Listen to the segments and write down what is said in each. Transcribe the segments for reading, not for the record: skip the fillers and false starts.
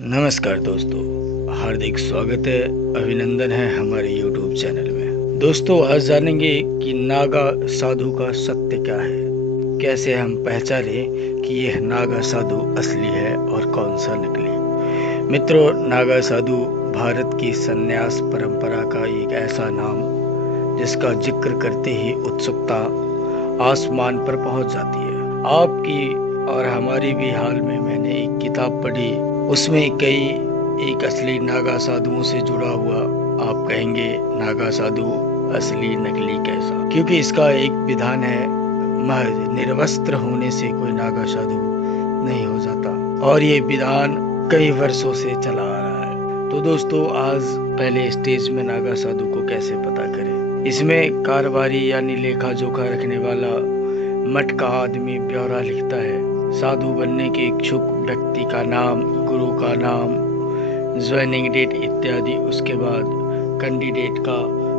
नमस्कार दोस्तों, हार्दिक स्वागत है, अभिनंदन है हमारे YouTube चैनल में। दोस्तों, आज जानेंगे कि नागा साधु का सत्य क्या है। कैसे हम पहचाने कि यह नागा साधु असली है और कौन सा नकली। मित्रों, नागा साधु भारत की संन्यास परंपरा का एक ऐसा नाम जिसका जिक्र करते ही उत्सुकता आसमान पर पहुंच जाती है। आपकी और हमारी भी हाल में मैंने एक किताब पढ़ी, उसमें कई एक असली नागा साधुओं से जुड़ा हुआ। आप कहेंगे नागा साधु असली नकली कैसा, क्योंकि इसका एक विधान है, महज निर्वस्त्र होने से कोई नागा साधु नहीं हो जाता, और ये विधान कई वर्षों से चला आ रहा है। तो दोस्तों, आज पहले स्टेज में नागा साधु को कैसे पता करें। इसमें कारबारी यानी लेखा जोखा रखने वाला मटका आदमी ब्यौरा लिखता है। साधु बनने के इच्छुक व्यक्ति का नाम, गुरु का नाम, ज्वाइनिंग डेट इत्यादि। उसके बाद कैंडिडेट का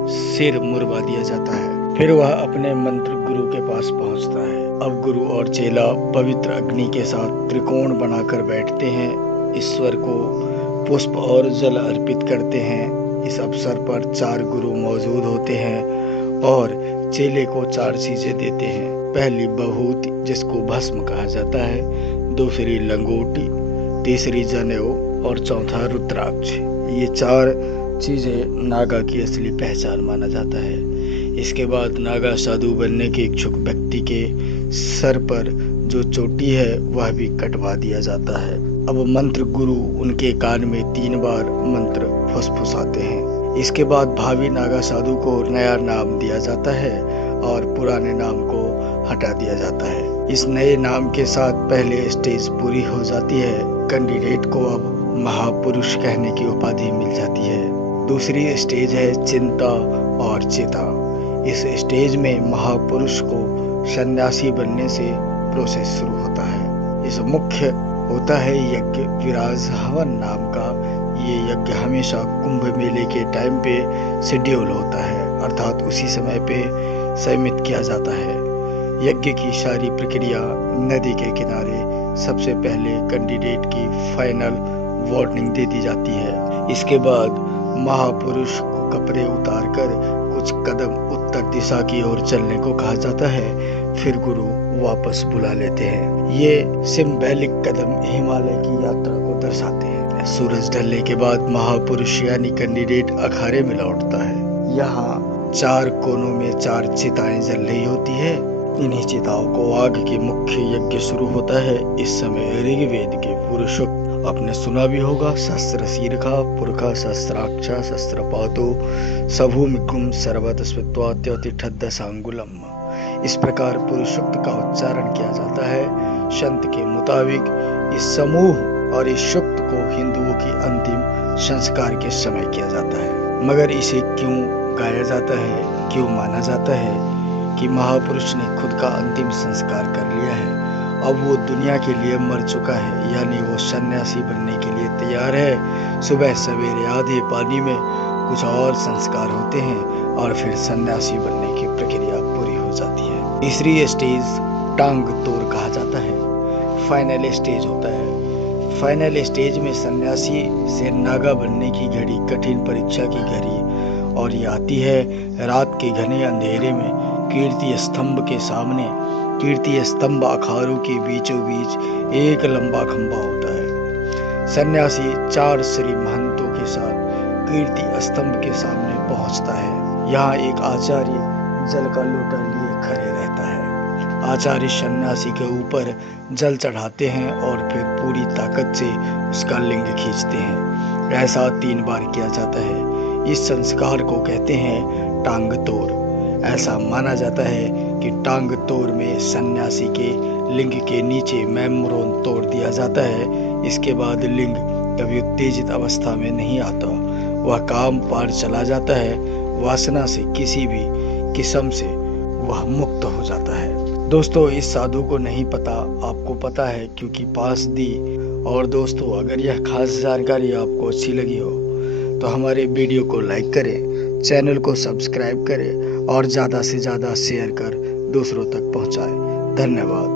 सिर मुड़वा दिया जाता है। फिर वह अपने मंत्र गुरु के पास पहुंचता है। अब गुरु और चेला पवित्र अग्नि के साथ त्रिकोण बनाकर बैठते हैं, ईश्वर को पुष्प और जल अर्पित करते हैं। इस अवसर पर 4 गुरु मौजूद होते हैं और चेले को 4 चीजें देते हैं। पहली बभूति, जिसको भस्म कहा जाता है, दूसरी लंगोटी, तीसरी जनेऊ और चौथा रुद्राक्ष। ये 4 चीजें नागा की असली पहचान माना जाता है। इसके बाद नागा साधु बनने के इच्छुक व्यक्ति के सर पर जो चोटी है वह भी कटवा दिया जाता है। अब मंत्र गुरु उनके कान में 3 बार मंत्र फुसफुसाते हैं। इसके बाद भावी नागा साधु को नया नाम दिया जाता है और पुराने नाम को हटा दिया जाता है। इस नए नाम के साथ पहले स्टेज पूरी हो जाती है। कैंडिडेट को अब महापुरुष कहने की उपाधि मिल जाती है। दूसरी स्टेज है चिंता और चिता। इस स्टेज में महापुरुष को सन्यासी बनने से प्रोसेस शुरू होता है। इस मुख्य होता है यज्ञ विराज हवन नाम का। ये यज्ञ हमेशा कुंभ मेले के टाइम पे शेड्यूल होता है, अर्थात उसी समय पे सीमित किया जाता है। यज्ञ की सारी प्रक्रिया नदी के किनारे सबसे पहले कैंडिडेट की फाइनल वार्निंग दे दी जाती है। इसके बाद महापुरुष को कपड़े उतारकर कुछ कदम उत्तर दिशा की ओर चलने को कहा जाता है। फिर गुरु वापस बुला लेते हैं। ये सिंबॉलिक कदम हिमालय की यात्रा को दर्शाते हैं। सूरज ढलने के बाद महापुरुष यानी कैंडिडेट अखाड़े में लौटता है। यहाँ 4 कोनों में 4 चिताएं जल रही होती है। इन्हीं चिताओं को आग के मुख्य यज्ञ शुरू होता है। इस समय ऋग्वेद के पुरुषोक्त आपने सुना भी होगा, शस्त्र शीर्षा पुरखा शस्त्राक्षा शस्त्रपातो सभूमिकुम सर्वत स्वित्वा त्योतिठद्दशांगुलम। इस प्रकार पुरुषोक्त का उच्चारण किया जाता है। संत के मुताबिक इस समूह और इस शुक्त को हिंदुओं की अंतिम संस्कार के समय किया जाता है। मगर इसे क्यों गाया जाता है, क्यों माना जाता है कि महापुरुष ने खुद का अंतिम संस्कार कर लिया है, अब वो दुनिया के लिए मर चुका है, यानी वो सन्यासी बनने के लिए तैयार है। सुबह सवेरे आधे पानी में कुछ और संस्कार होते हैं और फिर सन्यासी बनने की प्रक्रिया पूरी हो जाती है। तीसरी स्टेज टांग तोड़ कहा जाता है। फाइनल स्टेज होता है। फाइनल स्टेज में सन्यासी से नागा बनने की घड़ी, कठिन परीक्षा की घड़ी, और ये आती है रात के घने अंधेरे में कीर्ति स्तंभ के सामने। कीर्ति स्तंभ अखाड़ों के बीचों बीच एक लंबा खंभा होता है। सन्यासी 4 श्री महंतों के साथ कीर्ति स्तंभ के सामने पहुंचता है। यहाँ एक आचार्य जल का लोटा लिए खड़े रहता है। आचार्य सन्यासी के ऊपर जल चढ़ाते हैं और फिर पूरी ताकत से उसका लिंग खींचते हैं। ऐसा 3 बार किया जाता है। इस संस्कार को कहते हैं टांग तोड़। ऐसा माना जाता है कि टांग तोड़ में सन्यासी के लिंग के नीचे मेम्ब्रेन तोड़ दिया जाता है। इसके बाद लिंग कभी उत्तेजित अवस्था में नहीं आता, वह काम पार चला जाता है। वासना से किसी भी किस्म से वह मुक्त हो जाता है। दोस्तों, इस साधु को नहीं पता, आपको पता है क्योंकि पास दी। और दोस्तों, अगर यह खास जानकारी आपको अच्छी लगी हो तो हमारे वीडियो को लाइक करें, चैनल को सब्सक्राइब करें और ज़्यादा से ज़्यादा शेयर कर दूसरों तक पहुंचाएं। धन्यवाद।